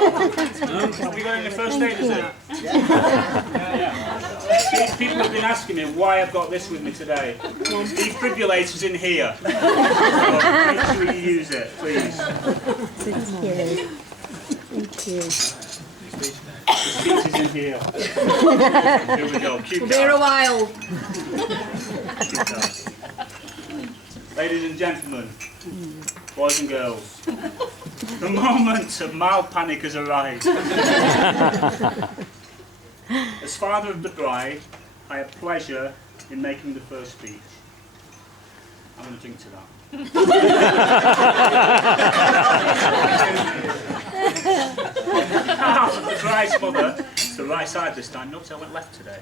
Have we got any first aid, is it? Yeah. People have been asking me why I've got this with me today. Defibrillators in here. So make sure you use it, please. Thank you. Thank you. The seat is in here. Here we go. Cue We'll be here a while. Ladies and gentlemen, boys and girls, the moment of mild panic has arrived. As father of the bride, I have pleasure in making the first speech. I'm going to drink to that. The bride's mother, it's the right side this time. Notice I went left today.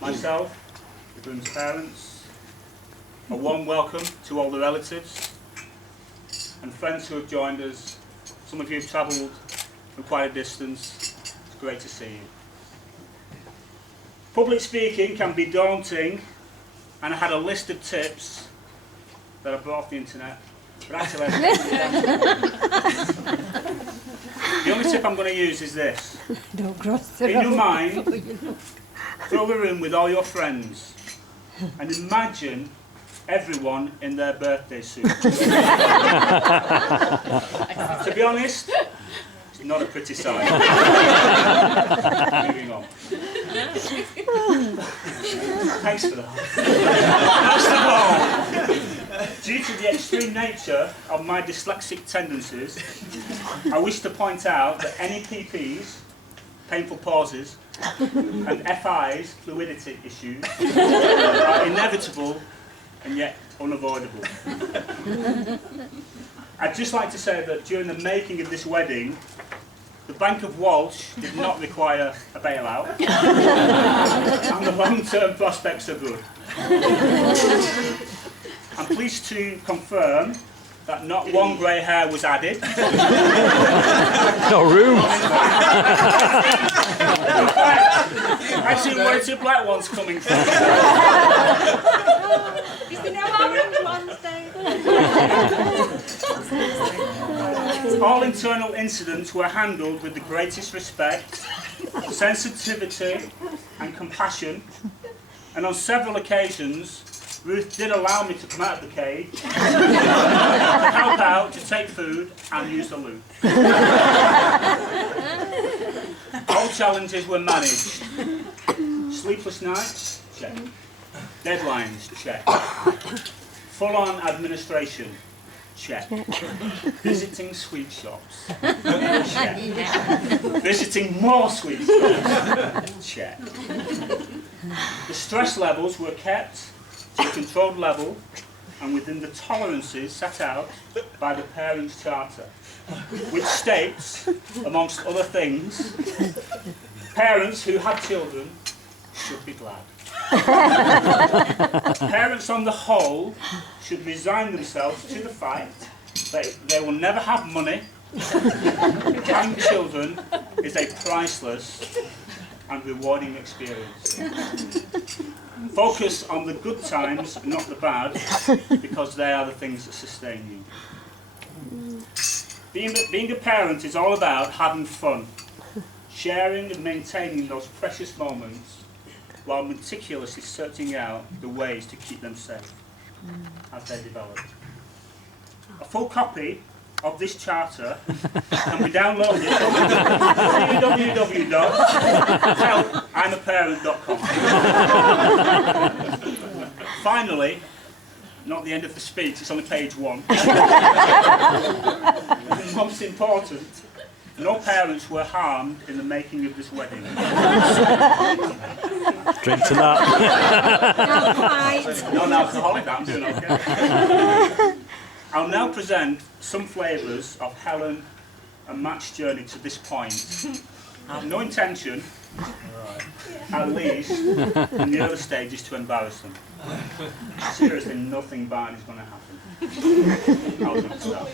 Myself, the groom's parents, a warm welcome to all the relatives and friends who have joined us. Some of you have travelled from quite a distance. It's great to see you. Public speaking can be daunting, and I had a list of tips that I brought off the internet. But actually, the only tip I'm going to use is this. Don't cross the In your mind, fill the room with all your friends and imagine everyone in their birthday suit. To be honest, it's not a pretty sight. Moving on. Thanks for that. First of all, due to the extreme nature of my dyslexic tendencies, I wish to point out that any PPs, painful pauses, and FIs, fluidity issues, are inevitable and yet unavoidable. I'd just like to say that during the making of this wedding, the Bank of Walsh did not require a bailout, and the long-term prospects are good. I'm pleased to confirm that not one grey hair was added. No room. I see one or two black ones coming through. Is there no orange ones, Dave? All internal incidents were handled with the greatest respect, sensitivity and compassion, and on several occasions Ruth did allow me to come out of the cage, to help out, to take food and use the loo. All challenges were managed. Sleepless nights? Check. Deadlines? Check. Full-on administration? Check. Visiting sweet shops? Check. Visiting more sweet shops? Check. The stress levels were kept to a controlled level and within the tolerances set out by the Parents' Charter, which states, amongst other things, parents who have children should be glad. Parents on the whole should resign themselves to the fact that they will never have money. Having children is a priceless and rewarding experience. Focus on the good times, not the bad, because they are the things that sustain you. Being a parent is all about having fun, sharing and maintaining those precious moments while meticulously searching out the ways to keep them safe as they develop. A full copy of this charter can be downloaded from www.helpimaparent.com. Finally, not the end of the speech, it's only page 1. Most important, no parents were harmed in the making of this wedding. Drink to that. Non-alcoholic, I'm doing okay. I'll now present some flavours of Helen and Matt's journey to this point. I have no intention, at least in the early stages, to embarrass them. Seriously, nothing bad is going to happen. I was going to start.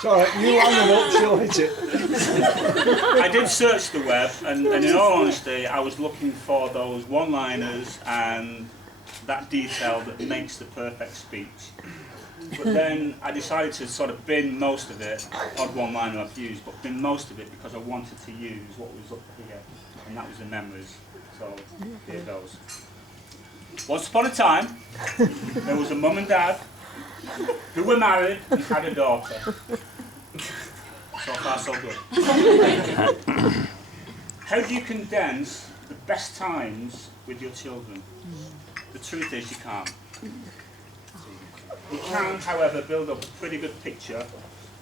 Sorry, you hang them up, she'll hit it. I did searched the web, and in all honesty, I was looking for those one-liners and that detail that makes the perfect speech. But then I decided to sort of bin most of it, odd one-liner I've used, but bin most of it because I wanted to use what was up here, and that was the memories. So here goes. Once upon a time, there was a mum and dad who were married and had a daughter. So far, so good. How do you condense the best times with your children? The truth is, you can't. You can, however, build up a pretty good picture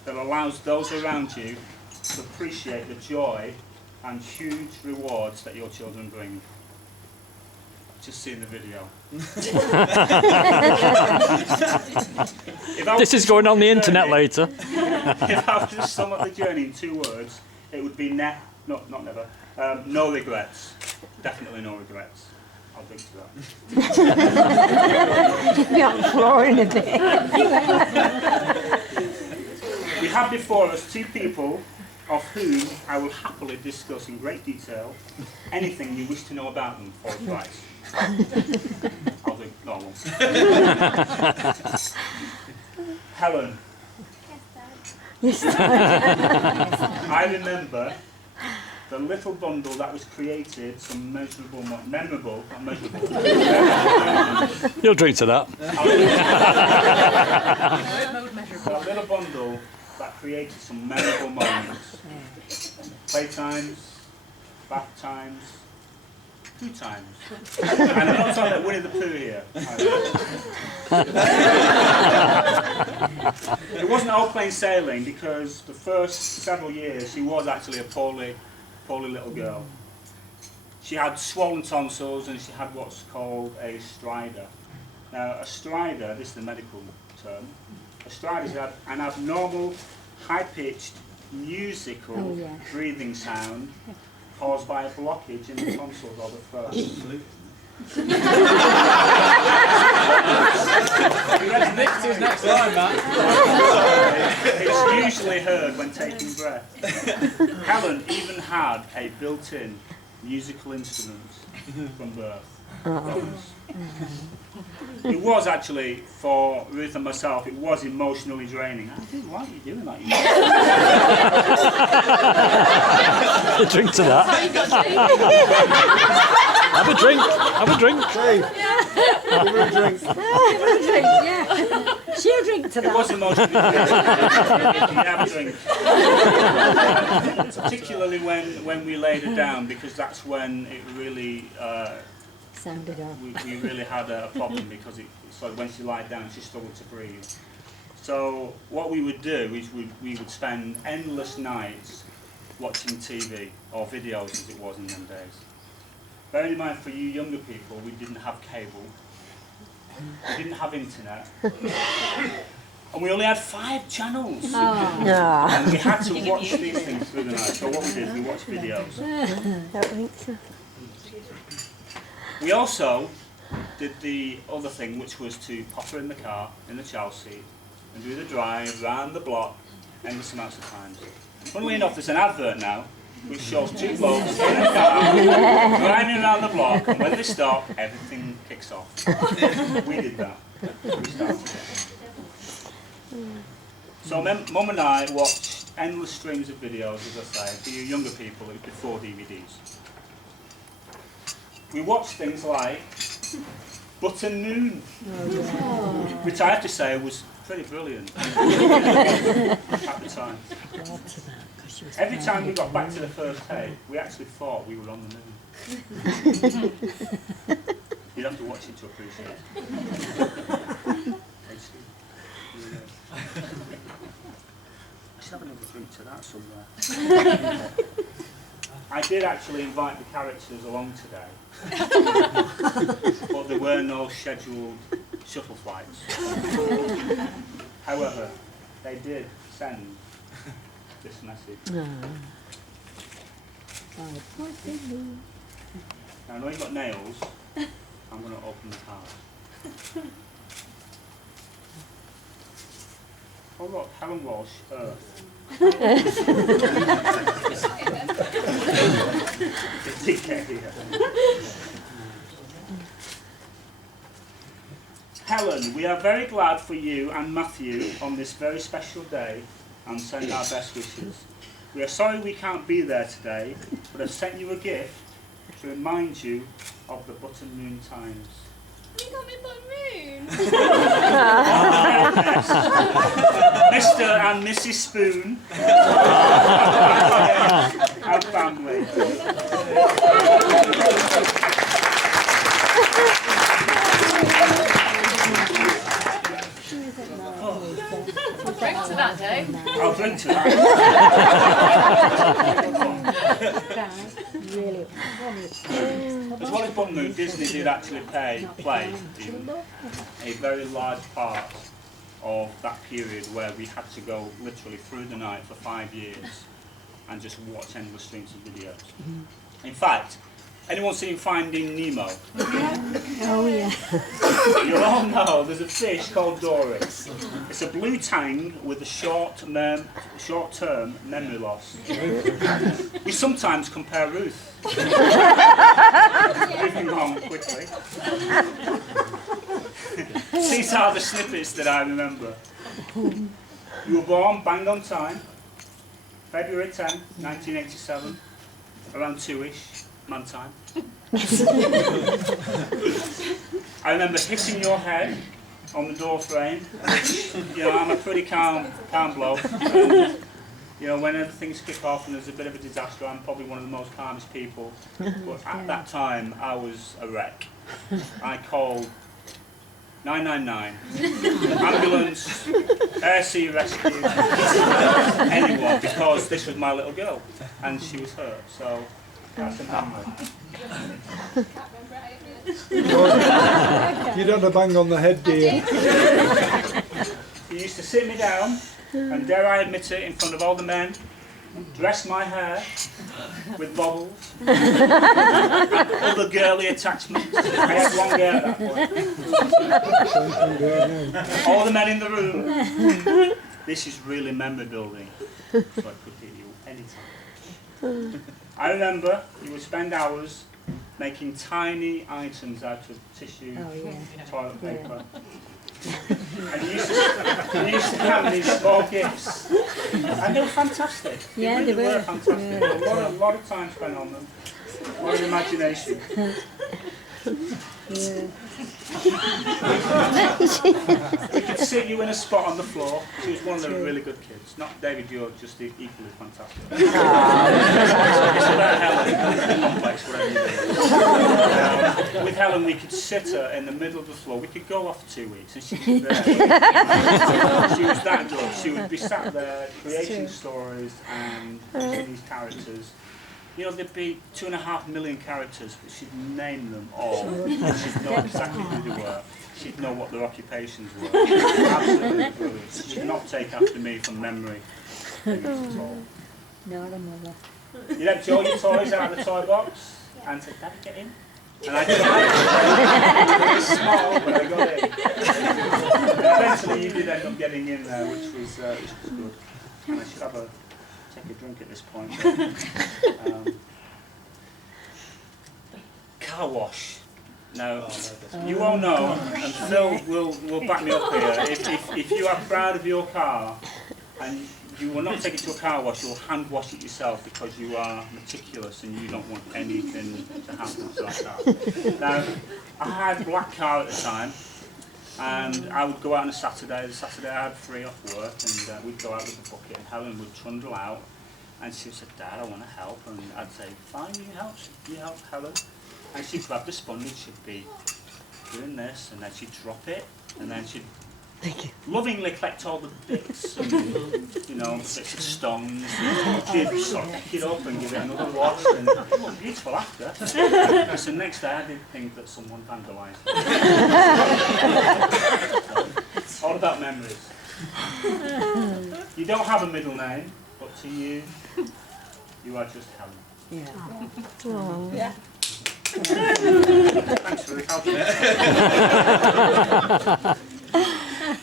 that allows those around you to appreciate the joy and huge rewards that your children bring. Just seeing the video. This is going on the internet later. If I was to sum up the journey in 2 words, it would be no regrets. Definitely no regrets. I'll drink to that. You're on the floor in a bit. We have before us 2 people of whom I will happily discuss in great detail anything you wish to know about them for a price. I'll do normal. Helen. Yes, I remember the little bundle that was created, some memorable, not measurable. You'll drink to that. A little bundle that created some memorable moments. Playtimes, bath times, food times. And I'm not talking about Winnie the Pooh here. It wasn't all plain sailing because the first several years she was actually a poorly little girl. She had swollen tonsils and she had what's called a stridor. Now a stridor, this is the medical term, a stridor is an abnormal, high-pitched, musical breathing sound caused by a blockage in the tonsils or the throat. Next line, Matt. It's usually heard when taking breath. Helen even had a built-in musical instrument from birth. It was actually, for Ruth and myself, it was emotionally draining. I didn't like you doing that. You drink to that. Have a drink. Have a drink. Hey, give her a drink. yeah. She'll drink to It that. was emotionally draining. You have a drink. Particularly when we laid her down, because that's when it really Sounded off. we really had a problem, because so when she lied down she struggled to breathe. So what we would do is we would spend endless nights watching TV, or videos as it was in them days. Bearing in mind, for you younger people, we didn't have cable, we didn't have internet, and we only had 5 channels. And we had to watch these things through the night. So what we did, we watched videos. Don't think so. We also did the other thing, which was to pop her in the car, in the child seat, and do the drive round the block endless amounts of times. Funnily enough, there's an advert now which shows 2 blokes in a car driving around the block, and when they stop, everything kicks off. We did that. We started it. So Mum and I watched endless streams of videos, as I say. For you younger people, it was before DVDs. We watched things like Butter Noon, which I have to say was pretty brilliant at the time. Every time we got back to the first tape, we actually thought we were on the moon. You'd have to watch it to appreciate it. I should have another drink to that somewhere. I did actually invite the characters along today, but there were no scheduled shuttle flights. However, they did send this message. Now, I know you've got nails. I'm going to open the card. Oh look, Helen Walsh, Earth. big area. Helen, we are very glad for you and Matthew on this very special day and send our best wishes. We are sorry we can't be there today, but have sent you a gift to remind you of the Button Moon times. You got me Button Moon. Mr. and Mrs. Spoon and family. Drink to that, Dave. I'll drink to that. Really. As well as Button Moon, Disney did actually play in a very large part of that period where we had to go literally through the night for 5 years and just watch endless streams of videos. In fact, anyone seen Finding Nemo? Oh, yeah. You all know there's a fish called Dory. It's a blue tang with a short-term memory loss. We sometimes compare Ruth. Moving on quickly. These are the snippets that I remember. You were born bang on time, February 10, 1987, around 2ish, man time. I remember hitting your head on the door frame. You know, I'm a pretty calm bloke. And, you know, whenever things kick off and there's a bit of a disaster, I'm probably one of the most calmest people. But at that time, I was a wreck. I called 999, ambulance, air sea rescue, anyone, because this was my little girl and she was hurt. So that's a memory. You don't have to bang on the head, do you? He used to sit me down and, dare I admit it, in front of all the men, dress my hair with bobbles and other girly attachments. I had one girl at that point. All the men in the room. This is really memory building, so I could hit you anytime. I remember you would spend hours making tiny items out of tissue, toilet paper. And you used to have these small gifts. And they were fantastic. Yeah, they they were. fantastic. Yeah. A lot of time spent on them. A lot of imagination. We could sit you in a spot on the floor. She was one of the really good kids. Not David, you're just equally fantastic. It's about Helen, complex, whatever you do. With Helen, we could sit her in the middle of the floor. We could go off for 2 weeks and she was there. She was that good. She would be sat there creating stories and these characters. You know, there'd be 2.5 million characters, but she'd name them all. She'd know exactly who they were. She'd know what their occupations were. Absolutely brilliant. She'd not take after me from memory. At all. Not a mother. You'd empty all your toys out of the toy box and say, Daddy, get in. And I tried. It was small, but I got in. And eventually you did end up getting in there, which was good. And I should have take a drink at this point. Car wash. Now, you all know, and Phil will back me up here, if you are proud of your car and you will not take it to a car wash, you'll hand wash it yourself because you are meticulous and you don't want anything to happen to that car. Now, I had a black car at the time, and I would go out on a Saturday. The Saturday I had free off work, and we'd go out with a bucket, and Helen would trundle out, and she would say, Dad, I want to help, and I'd say, fine, you help Helen. And she'd grab the sponge, and she'd be doing this, and then she'd drop it, and then she'd lovingly collect all the bits, and, you know, bits of stones, and she'd sort of pick it up and give it another wash, and it looked beautiful after. So next day I did think that someone vandalised it. All about memories. You don't have a middle name, but to you, you are just Helen. Yeah. Oh. Yeah. Thanks for the help.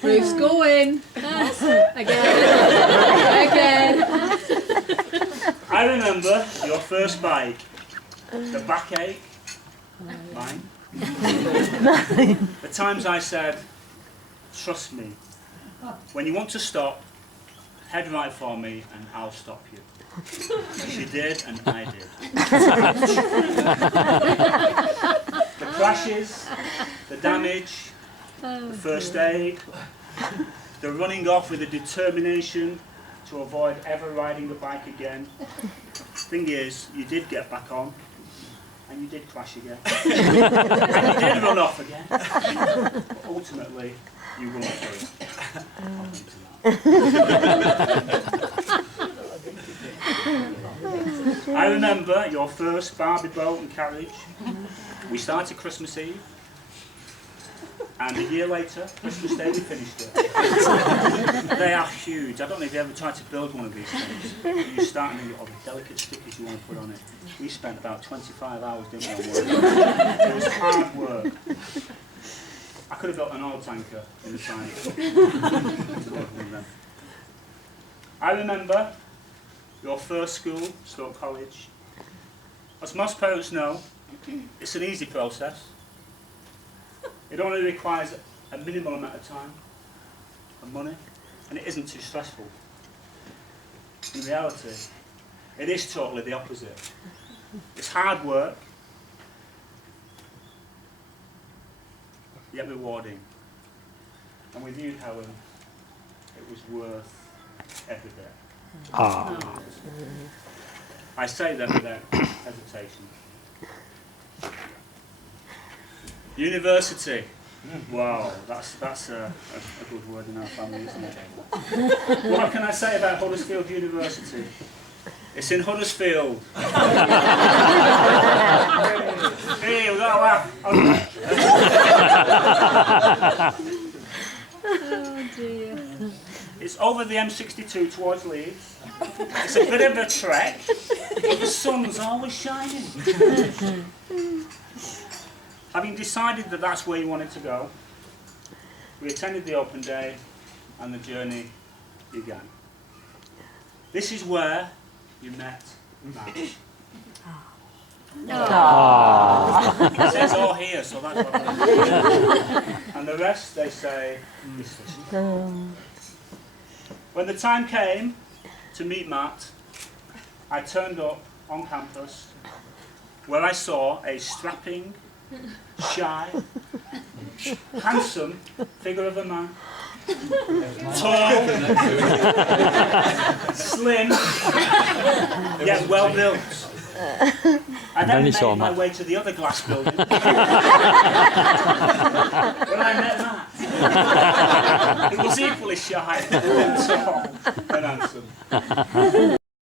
Bruce, go in. Again. I remember your first bike. The backache, mine. The times I said, trust me, when you want to stop, head right for me and I'll stop you. She did and I did. The crashes, the damage, the first aid, the running off with a determination to avoid ever riding a bike again. Thing is, you did get back on and you did crash again. And you did run off again. But ultimately, you run through. I'll come to that. I remember your first Barbie boat and carriage. We started Christmas Eve, and a year later, Christmas Day, we finished it. They are huge. I don't know if you ever tried to build one of these things. You start and you've got all the delicate stickers you want to put on it. We spent about 25 hours doing it. It was hard work. I could have built an oil tanker in the time to build one of them. I remember your first school, Stoke College. As most parents know, it's an easy process. It only requires a minimal amount of time and money, and it isn't too stressful. In reality, it is totally the opposite. It's hard work, yet rewarding. And with you, Helen, it was worth every bit. Ah. I say that without hesitation. University. Wow, that's a good word in our family, isn't it? What can I say about Huddersfield University? It's in Huddersfield. Hey, we got a laugh. Oh dear. It's over the M62 towards Leeds. It's a bit of a trek, but the sun's always shining. Having decided that that's where you wanted to go, we attended the open day and the journey began. This is where you met Matt. It says all here, so that's what I'm doing. And the rest, they say, is history. When the time came to meet Matt, I turned up on campus where I saw a strapping, shy, handsome figure of a man. Tall, slim, yet well built. I then made my way to the other glass building. When I met Matt, he was equally shy, tall, and handsome.